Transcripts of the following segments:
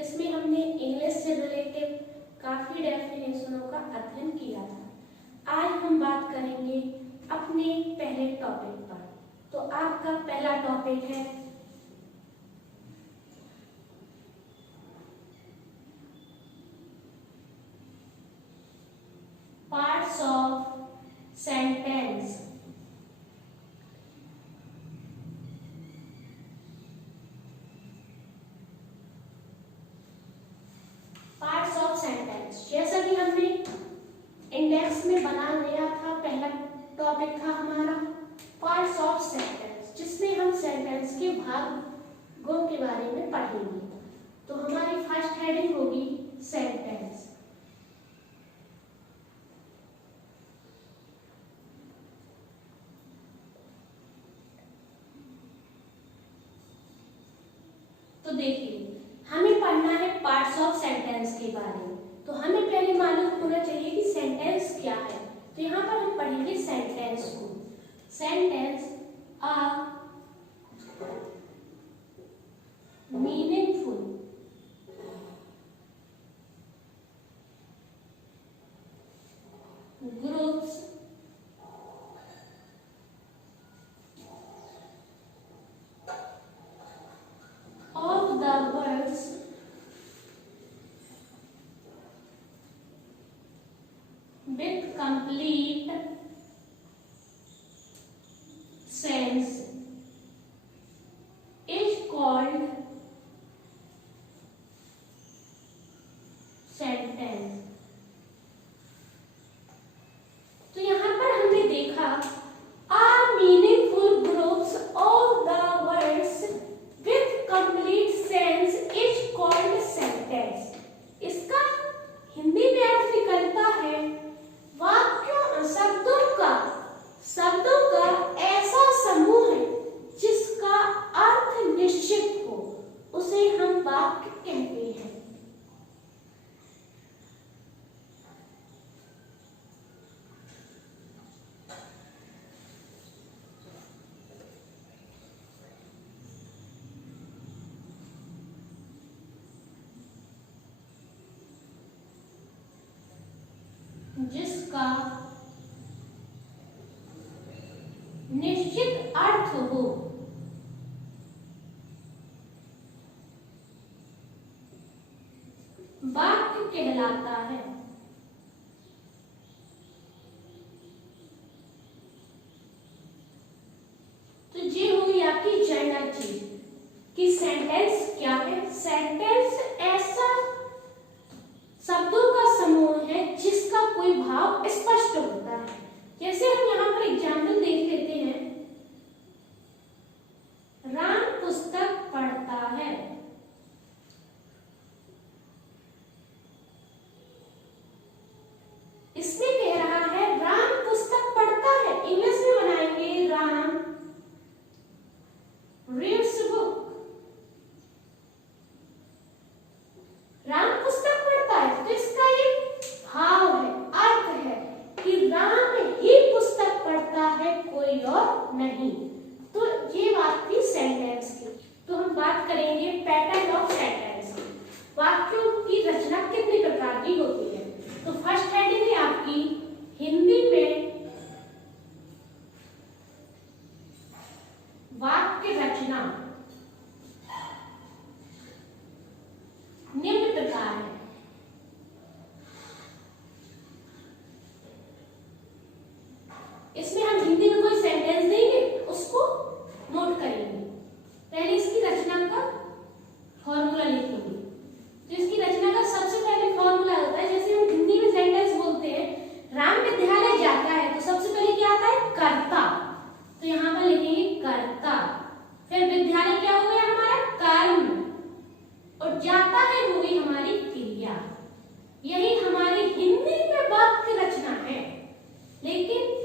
जिसमें हमने इंग्लिश से रिलेटेड काफी डेफिनेशनों का अध्ययन किया था। आज हम बात करेंगे अपने पहले टॉपिक पर। तो आपका पहला टॉपिक है parts of sentence. Parts of sentence जैसा कि हमने इंडेक्स में बना लिया था, पहला टॉपिक था हमारा पार्ट्स ऑफ सेंटेंस, जिसमें हम सेंटेंस के भागों के बारे में पढ़ेंगे। तो हमारी फर्स्ट हेडिंग होगी सेंटेंस। तो देखिए, हमें पढ़ना है पार्ट्स ऑफ सेंटेंस के बारे में। तो हमें पहले मालूम होना चाहिए कि सेंटेंस क्या है। तो यहाँ पर हम पढ़ेंगे सेंटेंस को। Sentence are meaningful groups of the words with complete sense is called sentence। तो यहाँ पर हमने देखा are meaningful groups of the words with complete sense is called sentence। इसका हिंदी में अर्थ निकलता है वाक्यों शब्दों का ऐसा समूह है जिसका अर्थ निश्चित हो, उसे हम वाक्य कहते हैं। जिसका निश्चित अर्थ हो, वाक्य कहलाता है। तो ये होगी आपकी जनरल चीज कि सेंटेंस क्या है। सेंटेंस ऐसा शब्दों का समूह है जिसका कोई भाव स्पष्ट होता है। जैसे हम यहाँ पर एग्जाम्पल देख लेते हैं, राम पुस्तक पढ़ता है। इसमें कह रहा है राम पुस्तक पढ़ता है। इंग्लिश में बनाएंगे राम रीड्स बुक। राम पुस्तक पढ़ता है तो इसका ये भाव है, अर्थ है कि राम ही पुस्तक पढ़ता है, कोई और नहीं। तो ये बात थी सेंटेंस की। तो हम बात करेंगे पैटर्न ऑफ सेंटेंस की। वाक्यों की रचना कितने प्रकार की होती है। तो फर्स्ट हेडिंग है आपकी हिंदी में वाक्य रचना निम्न प्रकार है। इसमें हम हिंदी में कोई सेंटेंस देंगे, उसको नोट करेंगे। पहले इसकी रचना का फॉर्मूला लिखेंगे। तो इसकी रचना का सबसे पहले फॉर्मूला होता है, जैसे हम हिंदी में सेंटेंस बोलते हैं राम विद्यालय जाता है, तो सबसे पहले क्या आता है कर्ता। तो यहाँ पर लिखेंगे कर्ता। फिर विद्यालय क्या हो गया हमारा कर्म, और जाता है हो गई हमारी क्रिया। यही हमारी हिंदी में वाक्य रचना है। लेकिन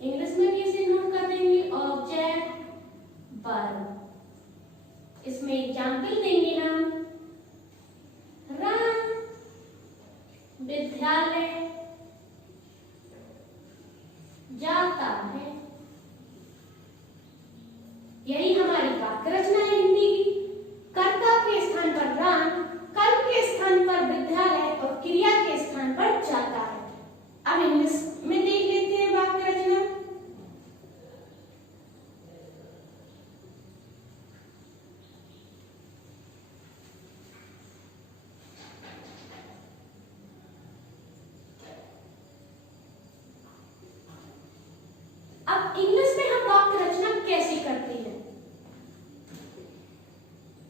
इंग्लिश में भी इसे नोट कर देंगे ऑब्जेक्ट वर्ब। इसमें एग्जाम्पल देंगे हम राम विद्यालय जाता है। यही हमारी वाक्य रचना है हिंदी की।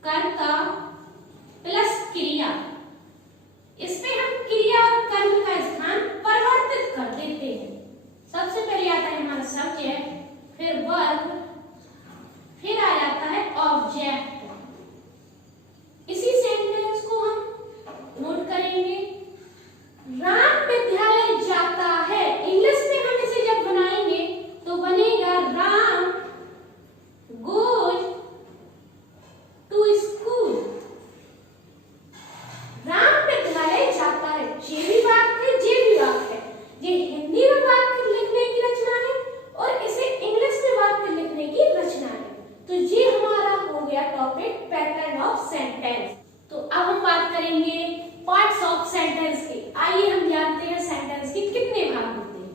कर्ता प्लस क्रिया, इसमें हम क्रिया और कर्म का स्थान परिवर्तित कर देते हैं। सबसे पहले आता है हमारा सब्जेक्ट, फिर वर्ब, फिर आ जाता है ऑब्जेक्ट। इसी सेंटेंस को हम नोट करेंगे। राम विद्यालय जाता है, इंग्लिश में हम इसे जब बनाएंगे तो बनेगा Ram goes to school. Ram विद्यालय जाता है, ये भी वाक्य है, ये भी वाक्य है। ये हिंदी में वाक्य लिखने की रचना है और इसे इंग्लिश में वाक्य लिखने की रचना है। तो ये हमारा हो गया टॉपिक पैटर्न ऑफ सेंटेंस। तो अब हम बात करेंगे पार्ट्स ऑफ सेंटेंस की। आइए हम जानते हैं सेंटेंस के कितने भाग होते हैं।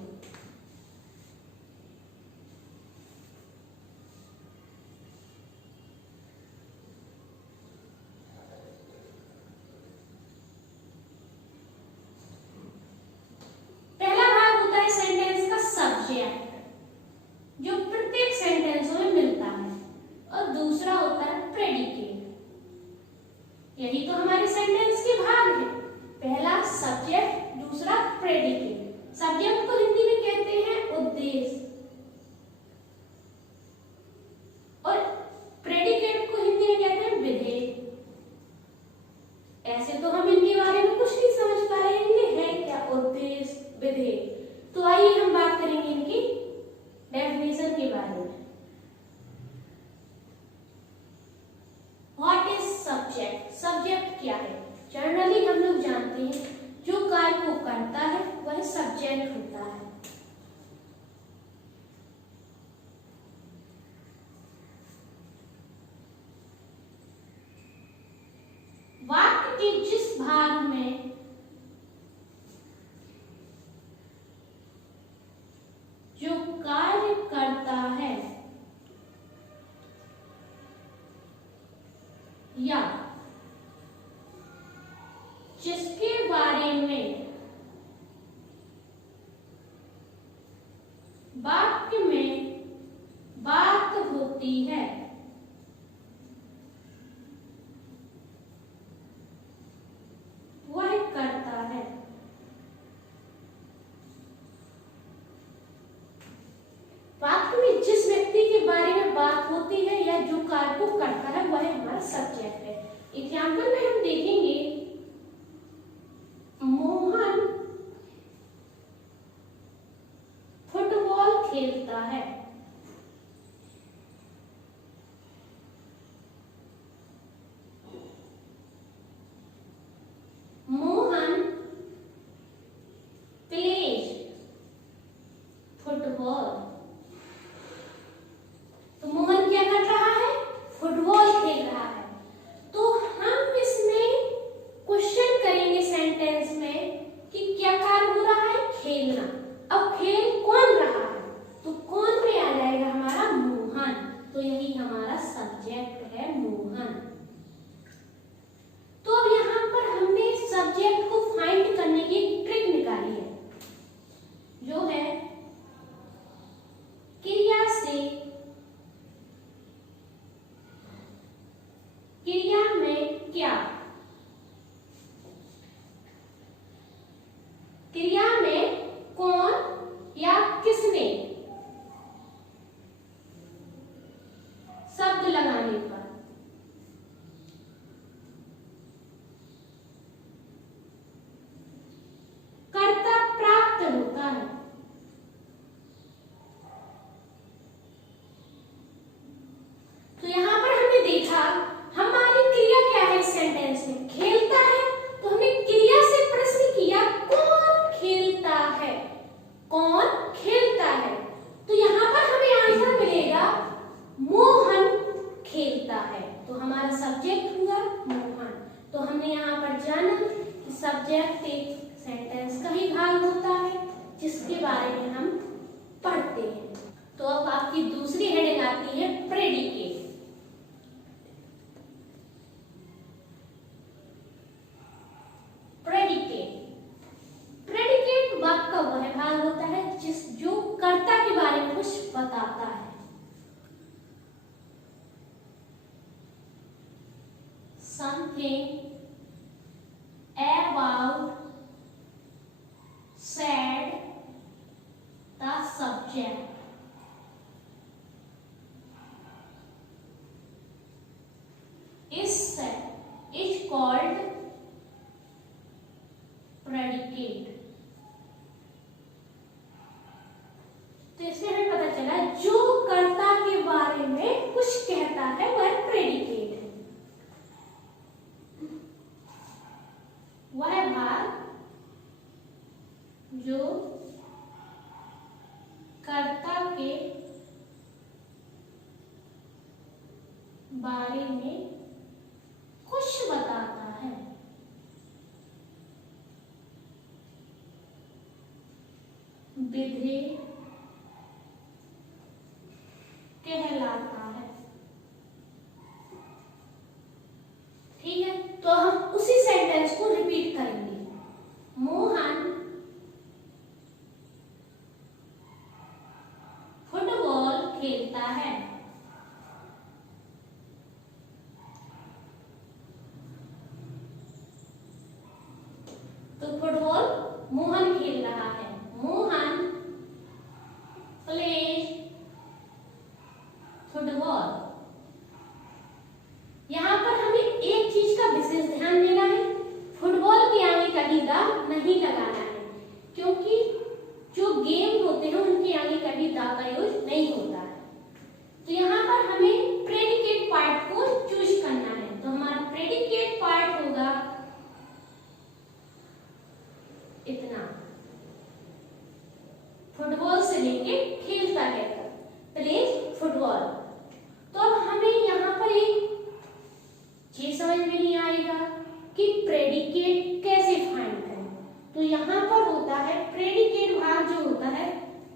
पहला भाग होता है सेंटेंस का सब्जेक्ट, जो प्रत्येक सेंटेंसों में मिलता है, और दूसरा होता है प्रेडिकेट। यही तो हमारे सेंटेंस के भाग हैं। पहला सब्जेक्ट, दूसरा प्रेडिकेट। सब्जेक्ट को हिंदी में कहते हैं उद्देश्य, और प्रेडिकेट को हिंदी में कहते हैं विधेय। ऐसे तो हम इनके बारे में कुछ नहीं समझ पा रहे हैं, ये है क्या उद्देश्य, विधेय। तो आइए हम बात करेंगे इनकी डेफिनेशन के बारे में। What is subject? सब्जेक्ट क्या है? जनरली हम लोग जानते हैं जो कार्य को करता है वह सब्जेक्ट होता है। वाक्य के जिस भाग में जो कार्य करता है या जिसके बारे में वाक्य में बात होती है वह करता है। वाक्य में जिस व्यक्ति के बारे में बात होती है या जो कार्य को करता है वह हमारा सब्जेक्ट है। एग्जाम्पल में हम देखेंगे मोहन फुटबॉल खेलता है। Mohan plays football. तो मोहन क्या कर रहा है? फुटबॉल खेल रहा है। तो हम इसमें क्वेश्चन करेंगे सेंटेंस में कि क्या कार्य हो रहा है? खेलना। अब खेल कौन रहा है? तो कौन पे आ जाएगा हमारा? मोहन। तो यही हमारा सब्जेक्ट है, मोहन। तो अब यहाँ पर हमने सब्जेक्ट को फाइंड करने की एक ट्रिक निकाली है, जो है क्रिया से क्रिया में क्या, क्रिया में कौन या किसने शब्द लगाने पर कर्ता प्राप्त होता है। तो यहां पर हमने देखा हमारी क्रिया क्या है सेंटेंस में? खेलता है। तो हमने क्रिया से प्रश्न किया कौन खेलता है? कौन खेलता है? तो यहाँ पर हमें आंसर मिलेगा मोहन खेलता है। तो हमारा सब्जेक्ट हुआ मोहन। तो हमने यहाँ पर जाना कि सब्जेक्ट एक सेंटेंस का ही भाग होता है जिसके बारे में हम पढ़ते हैं। तो अब आपकी दूसरी हेडिंग आती है प्रेडिकेट। प्रेडिकेट वाक्य का वह भाग होता है जो कर्ता के बारे में कुछ बताता है। something about said the subject. Is called predicate. तो इससे हमें पता चला जो कर्ता के बारे में कुछ कहता है वह प्रेडिकेट है। वह भाग जो कर्ता के बारे में कुछ बताता है विधेय कहलाता है। ठीक है, तो हम उसी सेंटेंस को रिपीट करेंगे। मोहन फुटबॉल खेलता है। तो फुटबॉल मोहन खेल रहा है। Mohan plays football. यहां पर हमें एक चीज का विशेष ध्यान देना है, फुटबॉल के आगे कभी दा नहीं लगाना है, क्योंकि जो गेम होते हैं उनके आगे कभी दा का यूज नहीं होता है। तो यहां पर हमें प्रेडिकेट पार्ट को चूज करना है। तो हमारा प्रेडिकेट पार्ट होगा इतना, फुटबॉल से लेके खेलता है प्लेज फुटबॉल। तो अब हमें यहाँ पर एक चीज समझ में नहीं आएगा कि प्रेडिकेट कैसे फाइंड करें। तो यहाँ पर होता है प्रेडिकेट भाग जो होता है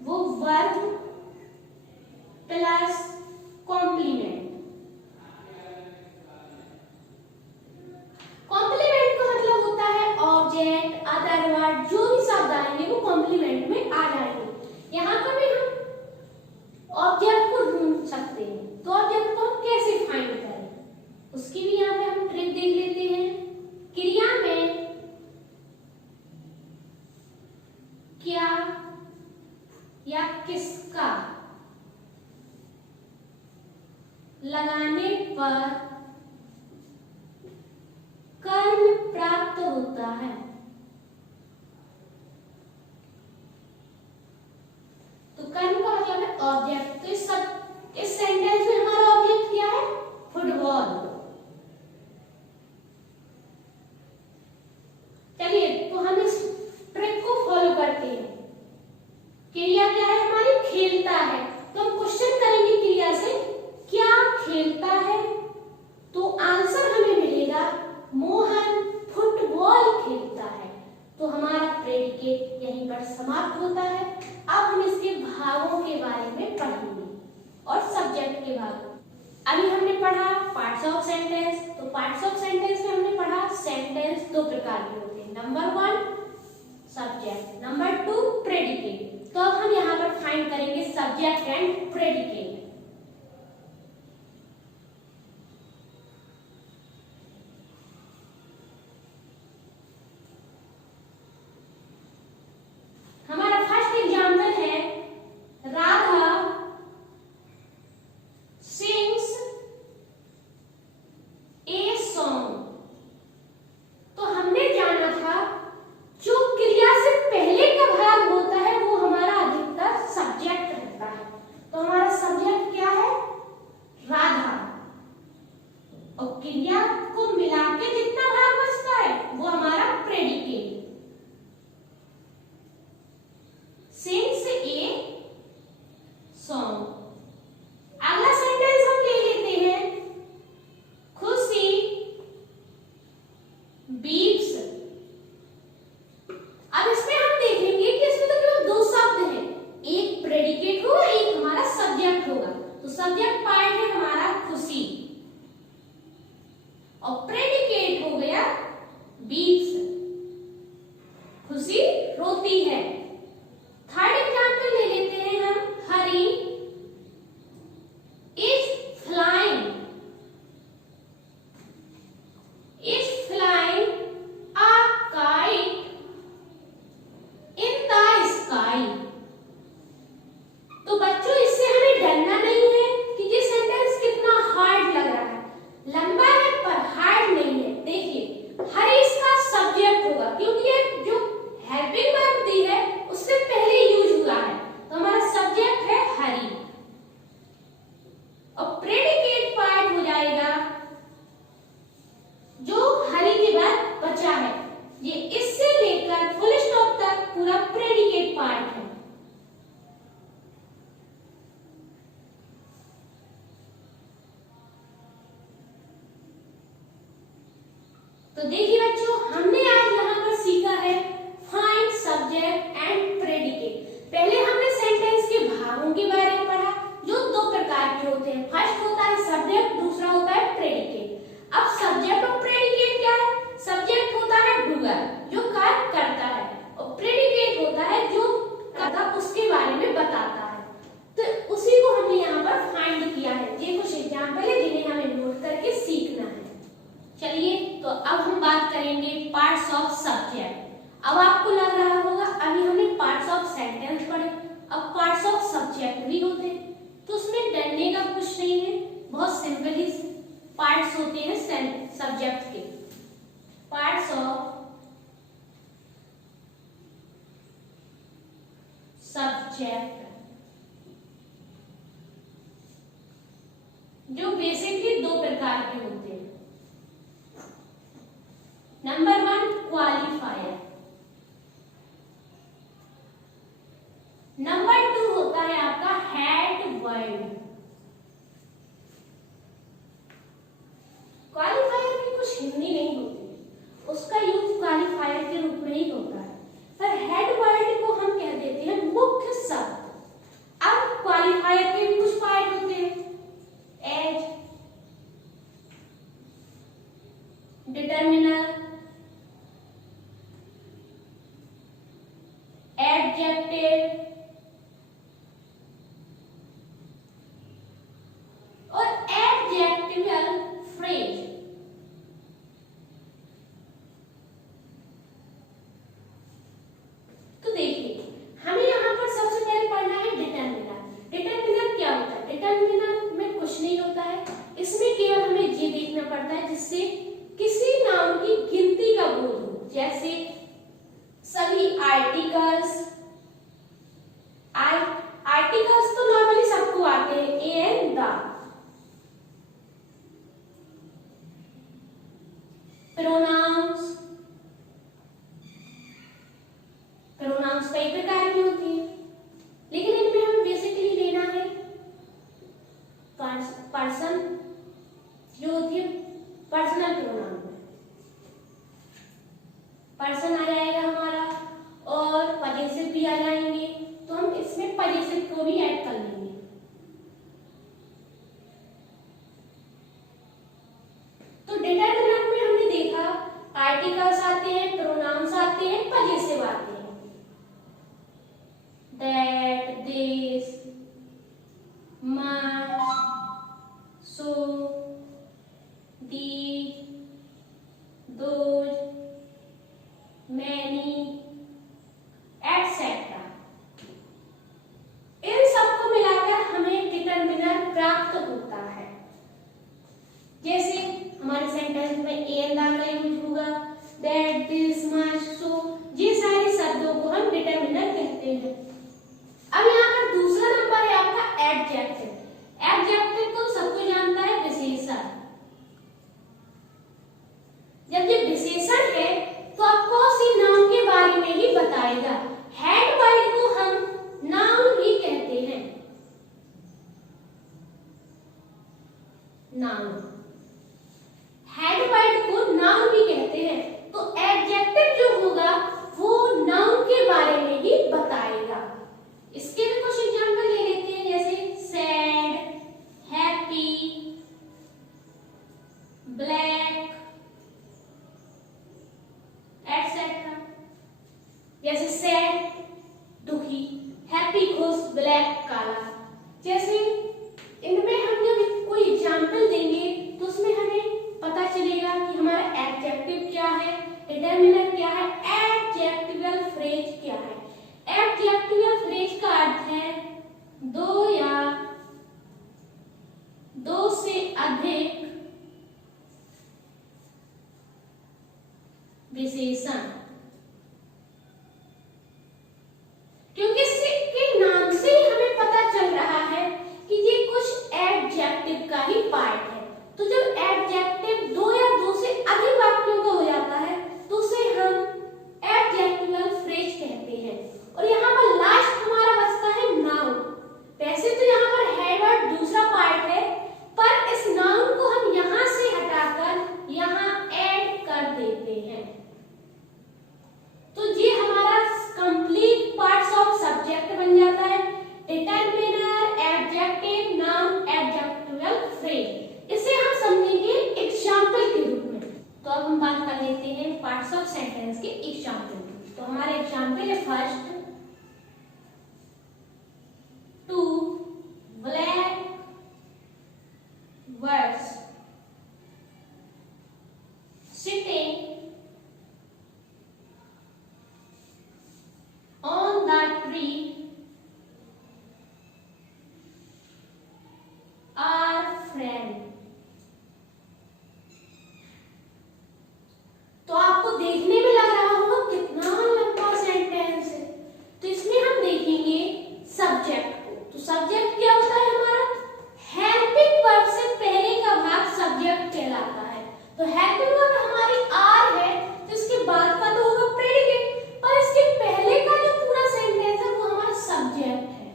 वो वर्ब प्लस कॉम्प्लीमेंट। कॉम्प्लीमेंट का मतलब होता है ऑब्जेक्ट, अदर वर्ड, जो भी शब्द आएंगे वो कॉम्प्लीमेंट में आ जाएंगे। यहाँ पर भी हम ऑब्जेक्ट को ढूंढ सकते हैं। तो ऑब्जेक्ट को हम कैसे फाइंड करें, उसकी भी यहाँ पे हम ट्रिक देख लेते हैं। क्रिया में क्या या किसका लगाने पर कर्म प्राप्त होता है। तो कर्म का मतलब है ऑब्जेक्ट। तो इस सेंटेंस में हमारा ऑब्जेक्ट क्या है? फुटबॉल। चलिए तो हम इस ट्रिक को फॉलो करते हैं। क्रिया क्या है हमारी? खेलता है। तो हम क्वेश्चन करेंगे क्रिया से, क्या खेलता है? तो आंसर हमें मिलेगा मोहन फुटबॉल खेलता है। तो हमारा प्रेडिकेट यहीं पर समाप्त होता है। अब हम इसके भागों के बारे में पढ़ेंगे और सब्जेक्ट के भाग। अभी हमने पढ़ा पार्ट्स ऑफ सेंटेंस। तो पार्ट्स ऑफ सेंटेंस में हमने पढ़ा सेंटेंस दो प्रकार के होते हैं, नंबर 1 सब्जेक्ट, नंबर 2 प्रेडिकेट। तो अब हम यहाँ पर फाइंड करेंगे सब्जेक्ट एंड प्रेडिकेट। तो देखिए बच्चों, हमने आज यहाँ पर सीखा है फाइंड सब्जेक्ट एंड प्रेडिकेट। पहले हमने सेंटेंस के भागों के बारे में पढ़ा जो दो प्रकार के होते हैं। फर्स्ट होता है सब्जेक्ट, दूसरा होता है प्रेडिकेट। अब सब्जेक्ट और प्रेडिकेट क्या है? सब्जेक्ट होता है डूअर जो कार्य करता है, और प्रेडिकेट होता है जो करता उसके बारे में बताता है। तो उसी को हमने यहाँ पर फाइंड किया है। ये कुछ एग्जाम्पल है जिन्हें हमें नोट करके सीखना है। चलिए, तो अब हम बात करेंगे पार्ट्स ऑफ सब्जेक्ट। अब आपको लग रहा होगा अभी हमने पार्ट्स ऑफ सेंटेंस पढ़े, अब पार्ट्स ऑफ सब्जेक्ट भी होते हैं, तो उसमें डरने का कुछ नहीं है, बहुत सिंपल ही पार्ट्स होते हैं सब्जेक्ट के। पार्ट्स ऑफ सब्जेक्ट जो बेसिकली दो प्रकार के होते हैं। नंबर 1 क्वालिफायर, नंबर 2 होता है आपका हेड वर्ड। क्वालिफायर की कुछ हिंदी नहीं होती, उसका यूज क्वालिफायर के रूप में ही होता है, पर हेड वर्ड को हम कह देते हैं मुख्य शब्द। अब क्वालिफायर के भी कुछ पार्ट होते हैं, एज, डिटरमिनर, एडजेक्टिव और एडजेक्टिवल फ्रेज। तो देखिए, हमें यहाँ पर सबसे पहले पढ़ना है डिटरमिनर। डिटरमिनर क्या होता है? डिटरमिनर में कुछ नहीं होता है, इसमें केवल हमें ये देखना पड़ता है जिससे किसी नाम की गिनती का बोध हो, जैसे सभी आर्टिकल्स। आर्टिकल्स तो नॉर्मली सबको आते हैं, a and the. Pronouns, pronouns कई प्रकार की होती है, लेकिन इनमें हमें बेसिकली लेना है पर्सन जो होती है, पर्सनल प्रोनाउन। पर्सन आ जाएगा हमारा, और पजेसिव भी आ जाएंगे, तो हम इसमें पजेसिव को भी ऐड कर लेंगे। तो डिटरमिनर में हमने देखा आर्टिकल्स आते हैं, प्रोनाउंस आते हैं, पजेसिव आते हैं। That, this, much, so, the, those, many, etcetera. इन सबको मिलाकर हमें डिटरमिनर प्राप्त होता है। जैसे हमारे सेंटेंस में ए एंड द का यूज होगा, दैट, दिस, मच, सो, ये सारे शब्दों को हम डिटरमिनर कहते हैं। अब यहाँ पर दूसरा नंबर है आपका एडजेक्टिव। एडजेक्टिव को सबको जानता है, विशेषण। जब ये विशेषण है तो आपको उसी नाउन के बारे में ही बताएगा। हेड वर्ड को हम नाउन ही कहते हैं, नाउन। हेड वर्ड को नाउन भी कहते हैं। तो एडजेक्टिव जो होगा वो नाउन के बारे में ही बताएगा। इसके भी कुछ एग्जांपल ले लेते हैं, जैसे सैड, हैप्पी, ब्लैक, एटसेट्रा। जैसे सैड दुखी, हैप्पी खुश, ब्लैक काला। जैसे इनमें हम जब कोई एग्जांपल देंगे तो उसमें हमें पता चलेगा कि हमारा एडजेक्टिव क्या है, डिटरमिनर क्या है, एडजेक्टिवल फ्रेज क्या है। एडजेक्टिवल फ्रेज का अर्थ है दो या दो से अधिक विशेषण। क्योंकि इसके नाम से ही हमें पता चल रहा है कि ये कुछ एडजेक्टिव का ही पार्ट है। तो जब एडजेक्टिव दो या दो से अधिक वाक्यों का हो जाता है तो उसे हम एडजेक्टिवल फ्रेज कहते हैं। और यहाँ पर लास्ट हमारा बचता है नाउन। वैसे तो यहाँ पर हेड वर्ड दूसरा पार्ट है, पर इस नाउन को हम यहाँ से हटाकर यहाँ ऐड कर देंगे। सेंटेंस के एग्जाम्पल। तो हमारे एग्जाम्पल है first, two black birds sitting on the tree are friends। तो आपको देखने में लग रहा होगा कितना लंबा सेंटेंस है। तो इसमें हम देखेंगे सब्जेक्ट को। तो सब्जेक्ट क्या होता है हमारा? हेल्पिंग वर्ब से पहले का भाग सब्जेक्ट कहलाता है। तो हेल्पिंग वर्ब हमारी आर है, तो इसके बाद का तो होगा प्रेडिकेट, पर इसके पहले का जो पूरा सेंटेंस है वो हमारा सब्जेक्ट है,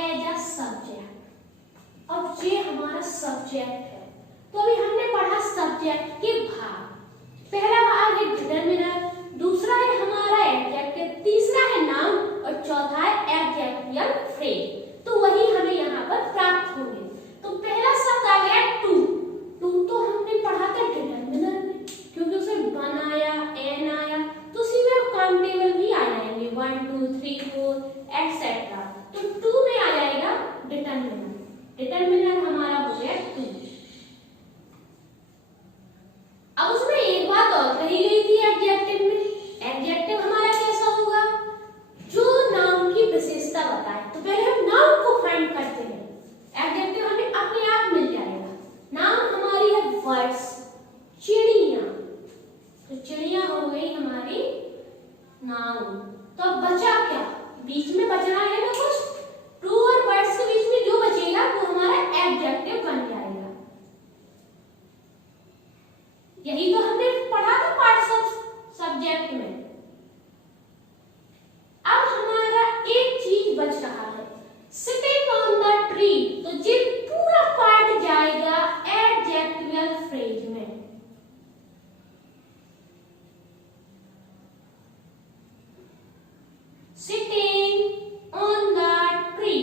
एज अ सब्जेक्ट। अब ये हमारा सब्जेक्ट है। तो अभी हमने पढ़ा सब्जेक्ट के भाग। पहला भाग है डिटरमिनर, दूसरा है हमारा एडजेक्टिव, तीसरा है नाउन और चौथा है एडजेक्टिव फ्रेज। तो वही हमें यहाँ पर प्राप्त होंगे। तो पहला शब्द आ गया टू। टू तो हमने पढ़ा था डिटरमिनर में, क्योंकि उसमें वन आया, एन आया, तो उसी में काउंटेबल भी आ जाएंगे, 1 2 3 4 एक्सेट्रा। तो टू में आ जाएगा डिटरमिनर। डिटरमिनर हमारा हो गया टू। अब उसमें एक बात और कही गई थी एडजेक्टिव में। एडजेक्टिव हमारा कैसा होगा? जो नाउन की विशेषता बताए। तो पहले हम नाउन को फाइंड करते हैं, एडजेक्टिव हमें अपने आप मिल जाएगा। नाउन हमारी है बर्ड्स, चिड़िया। तो चिड़िया हो गई हमारी नाउन। तो अब बचा क्या? बीच में बचना है ना कुछ। टू और बर्ड्स के बीच में जो बचेगा वो हमारा एडजेक्टिव बन जाएगा। यही तो हमने पढ़ा था पार्ट्स ऑफ सब्जेक्ट में। अब हमारा एक चीज बच रहा है, सिटिंग ऑन द ट्री। तो ये पूरा पार्ट जाएगा एडजेक्टिवल फ्रेज में। सिटिंग ऑन द ट्री,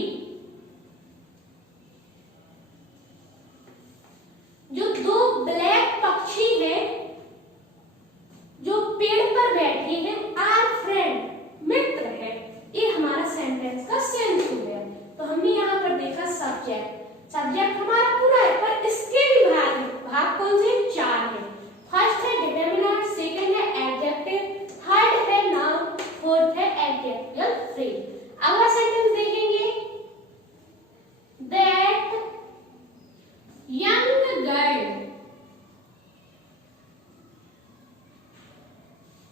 जो दो ब्लैक पक्षी हैं जो पेड़ पर बैठे हैं, आर फ्रेंड, मित्र है। ये हमारा सेंटेंस का सेंस हो गया। तो हमने यहाँ पर देखा सब्जेक्ट। सब्जेक्ट हमारा पूरा है, पर इसके भी भाग है। भाग कौन से? 4 है। फर्स्ट है डिटरमिनर, सेकंड है एडजेक्टिव, थर्ड है नाउन, फोर्थ है एडजेक्टिव फ्रेज। अगला सेंटेंस देखेंगे, that young girl,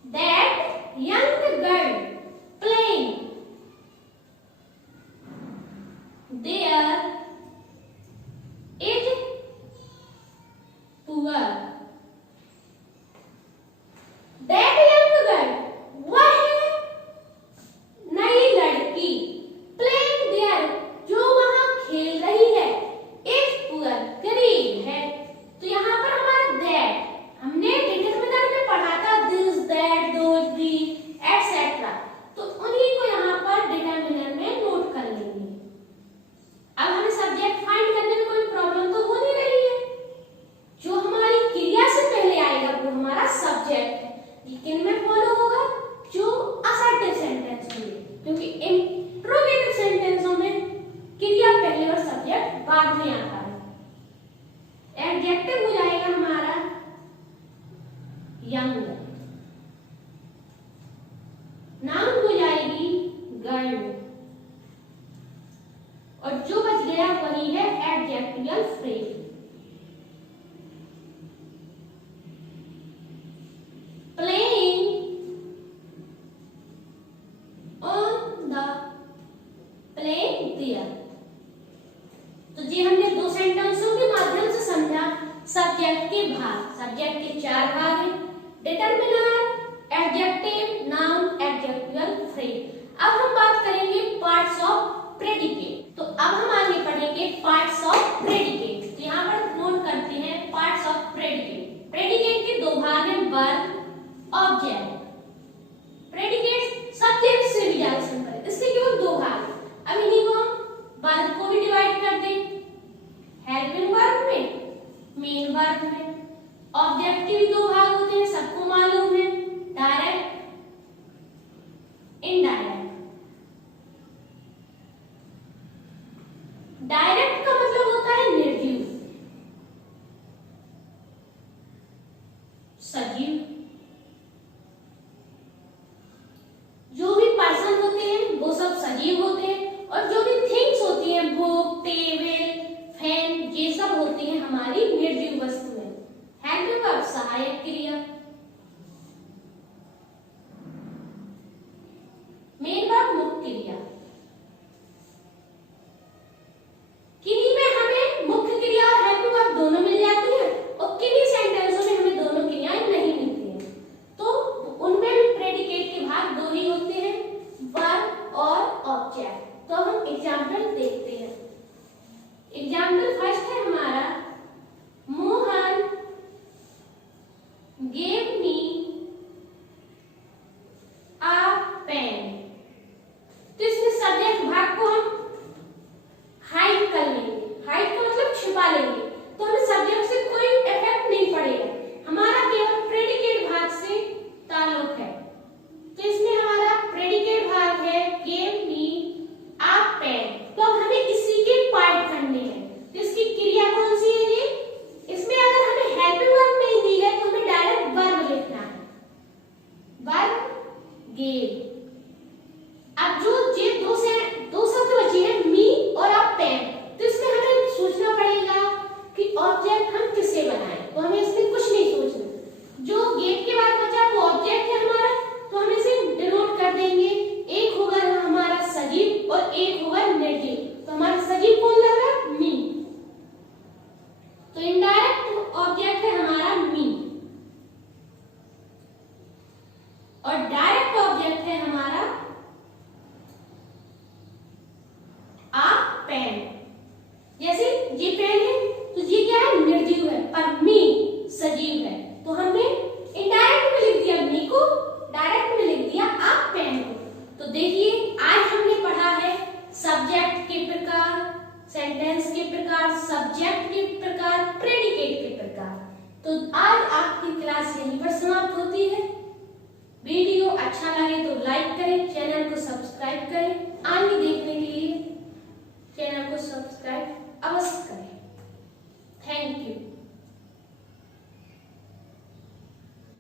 that young girl playing there is poor। that young girl, वह नई लड़की, playing there, जो वहां खेल रही है, is poor, गरीब है। तो यहाँ पर हमारा that हमने डिटरमिनर में पढ़ा था, this that those the etcetera. तो उन्हीं को यहाँ पर डिटरमिनर में नोट कर लेंगे। अब हमें सब्जेक्ट फाइंड करने में कोई प्रॉब्लम तो हो नहीं रही है। जो हमारी क्रिया से पहले आएगा वो हमारा सब्जेक्ट है। ये किन में फॉलो होगा? जो असर्टिव सेंटेंस में, क्योंकि इंट्रोगेटिव सेंटेंसों में क्रिया पहले और सब्जेक्ट बाद में आता है। एडजेक्टिव हो जाएगा हमारा यंग, नाउन हो जाएगी गर्ल, और जो बच गया वही है adjectival phrase. Playing on the play there. तो जी हमने दो सेंटेंसों के माध्यम से समझा सब्जेक्ट के भाग। सब्जेक्ट के 4 भाग हैं, determiner, adjective, noun, adjectival phrase. अब हम बात करेंगे पार्ट्स ऑफ प्रेडिकेट। तो अब हम आगे पढ़ेंगे पार्ट्स ऑफ प्रेडिकेट। तो यहाँ पर नोट करते हैं पार्ट्स ऑफ प्रेडिकेट। प्रेडिकेट के 2 भाग हैं, वर्ब, ऑब्जेक्ट। प्रेडिकेट सब्जेक्ट से भी ज्यादा सिंपल है, इसके केवल 2 भाग हैं। अब इन्हीं को हम वर्ब को भी डिवाइड कर दें, हेल्पिंग वर्ब में, मेन वर्ब में। ऑब्जेक्ट के भी 2 भाग होते हैं, सबको मालूम है, सजीव। जो भी पर्सन होते हैं वो सब सजीव होते हैं, और जो भी थिंग्स होती हैं, बुक, टेबल, फैन, ये सब होती हैं हमारी निर्जीव वस्तुएं। हेल्पिंग वर्ब सहायक क्रिया। मेन वर्ब मुख्य क्रिया। किन्हीं में हमें मुख्य क्रिया और हेल्पिंग वर्ब दोनों मिल जाती है, और किन्हीं सेंटेंसों में हमें दोनों क्रियाएं नहीं मिलती हैं। तो उनमें भी प्रेडिकेट के भाग दो ही होते हैं, वर्ब और ऑब्जेक्ट। तो हम एग्जाम्पल देखते हैं। एग्जाम्पल फर्स्ट है हमारा, Mohan gave me a pen। तो इसमें सब्जेक्ट भाग को हम हाइड कर लेंगे। हाइड का मतलब छिपा लेंगे, तो हमें सब्जेक्ट से कोई इफेक्ट नहीं पड़ेगा, हमारा केवल प्रेडिकेट भाग से ताल्लुक है। तो इसमें हमारा प्रेडिकेट भाग है gave me a pen। तो अब हमें इसी के पार्ट करने हैं। तो इसकी क्रिया कौन सी है ये? इसमें अगर हमें हेल्पिंग वर्ब नहीं दी है तो हमें डायरेक्ट वर्ब लिखना है, वर्ब gave। अब जो ये दो शब्द बचे हैं, मी और अब पेन, तो इसमें हमें सोचना पड़ेगा कि ऑब्जेक्ट हम किससे बनाएं। तो हमें इसमें कुछ नहीं सोचना, जो गेव के बाद बचा वो ऑब्जेक्ट है हमारा, तो हम इसे डिनोट कर देंगे। एक होगा हमारा सजीव और एक होगा निर्जीव। तो हमारा सजीव कौन लग रहा है? मी। तो इनडायरेक्ट ऑब्जेक्ट है हमारा मी, और डायरेक्ट ऑब्जेक्ट है हमारा आ पेन। जैसे ये पेन है तो ये क्या है? निर्जीव है, पर मी सजीव है। तो हमने इनडायरेक्ट में लिख दिया मी को, डायरेक्ट में लिख दिया आ पेन को। तो देखिए आज हमने पढ़ा है सब्जेक्ट के प्रकार, सेंटेंस के प्रकार, सब्जेक्ट के प्रकार, प्रेडिकेट के प्रकार। तो आज आपकी क्लास यहीं पर समाप्त होती है। वीडियो अच्छा लगे तो लाइक करें, चैनल को सब्सक्राइब करें। आगे देखने